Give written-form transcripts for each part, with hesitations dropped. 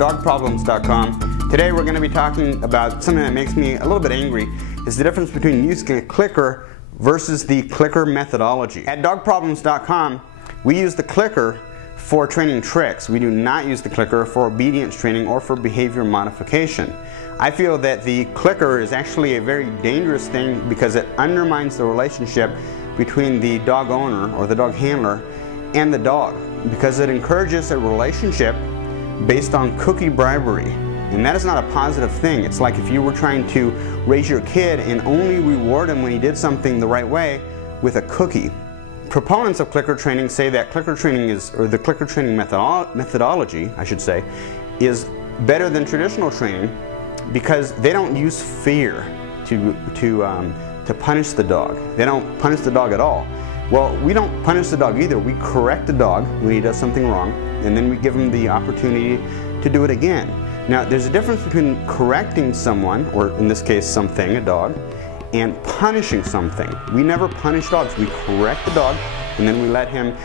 dogproblems.com. Today we're going to be talking about something that makes me a little bit angry. Is the difference between using a clicker versus the clicker methodology. At dogproblems.com we use the clicker for training tricks. We do not use the clicker for obedience training or for behavior modification. I feel that the clicker is actually a very dangerous thing because it undermines the relationship between the dog owner or the dog handler and the dog, because it encourages a relationship based on cookie bribery. And that is not a positive thing. It's like if you were trying to raise your kid and only reward him when he did something the right way with a cookie. Proponents of clicker training say that clicker training is, or the clicker training methodology, I should say, is better than traditional training because they don't use fear to punish the dog. They don't punish the dog at all. Well, we don't punish the dog either. We correct the dog when he does something wrong, and then we give him the opportunity to do it again. Now, there's a difference between correcting someone, or in this case something, a dog, and punishing something. We never punish dogs. We correct the dog, and then we let him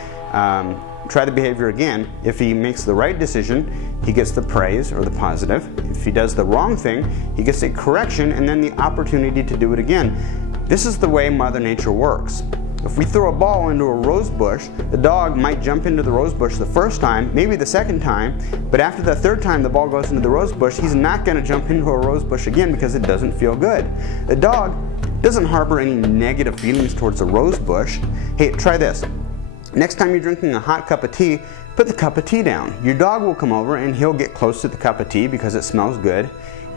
try the behavior again. If he makes the right decision, he gets the praise or the positive. If he does the wrong thing, he gets a correction and then the opportunity to do it again. This is the way Mother Nature works. If we throw a ball into a rose bush, the dog might jump into the rose bush the first time, maybe the second time, but after the third time the ball goes into the rose bush, he's not going to jump into a rose bush again because it doesn't feel good. The dog doesn't harbor any negative feelings towards a rose bush. Hey, try this. Next time you're drinking a hot cup of tea, put the cup of tea down. Your dog will come over and he'll get close to the cup of tea because it smells good,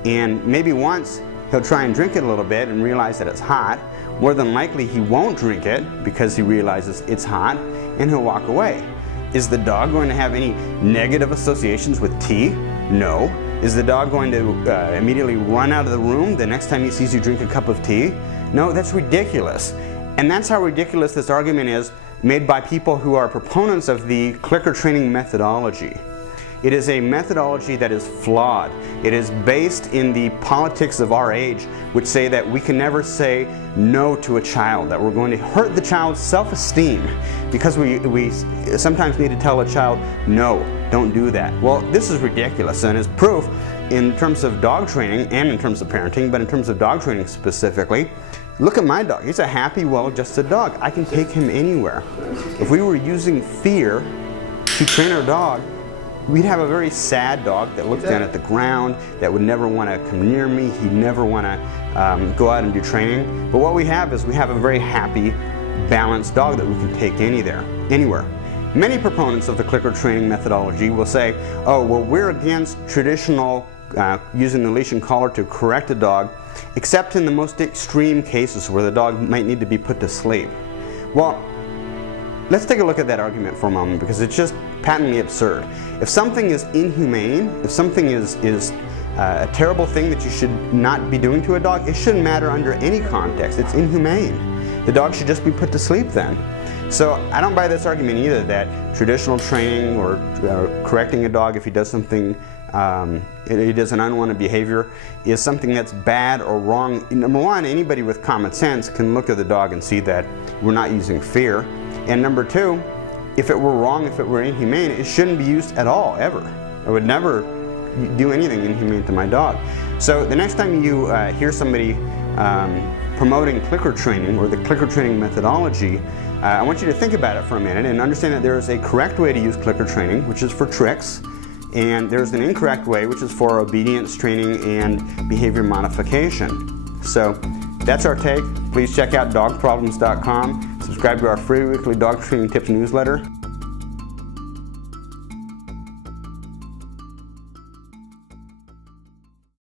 and maybe once he'll try and drink it a little bit and realize that it's hot. More than likely he won't drink it because he realizes it's hot, and he'll walk away. Is the dog going to have any negative associations with tea? No. Is the dog going to immediately run out of the room the next time he sees you drink a cup of tea? No, that's ridiculous. And that's how ridiculous this argument is made by people who are proponents of the clicker training methodology. It is a methodology that is flawed. It is based in the politics of our age, which say that we can never say no to a child, that we're going to hurt the child's self-esteem because we sometimes need to tell a child, no, don't do that. Well, this is ridiculous, and as proof, in terms of dog training and in terms of parenting, but in terms of dog training specifically, look at my dog. He's a happy, well-adjusted dog. I can take him anywhere. If we were using fear to train our dog, we'd have a very sad dog that looks down at the ground, that would never want to come near me. He'd never want to go out and do training. But what we have is we have a very happy, balanced dog that we can take anywhere. Many proponents of the clicker training methodology will say, oh, well, we're against traditional using the leash and collar to correct a dog, except in the most extreme cases where the dog might need to be put to sleep. Well, let's take a look at that argument for a moment because it's just patently absurd. If something is inhumane, if something is a terrible thing that you should not be doing to a dog, it shouldn't matter under any context. It's inhumane. The dog should just be put to sleep then. So I don't buy this argument either that traditional training or correcting a dog if he does something, he does an unwanted behavior, is something that's bad or wrong. Number one, anybody with common sense can look at the dog and see that we're not using fear. And number two, if it were wrong, if it were inhumane, it shouldn't be used at all, ever. I would never do anything inhumane to my dog. So the next time you hear somebody promoting clicker training or the clicker training methodology, I want you to think about it for a minute and understand that there is a correct way to use clicker training, which is for tricks, and there's an incorrect way, which is for obedience training and behavior modification. So that's our take. Please check out dogproblems.com. Subscribe to our free weekly dog training tips newsletter.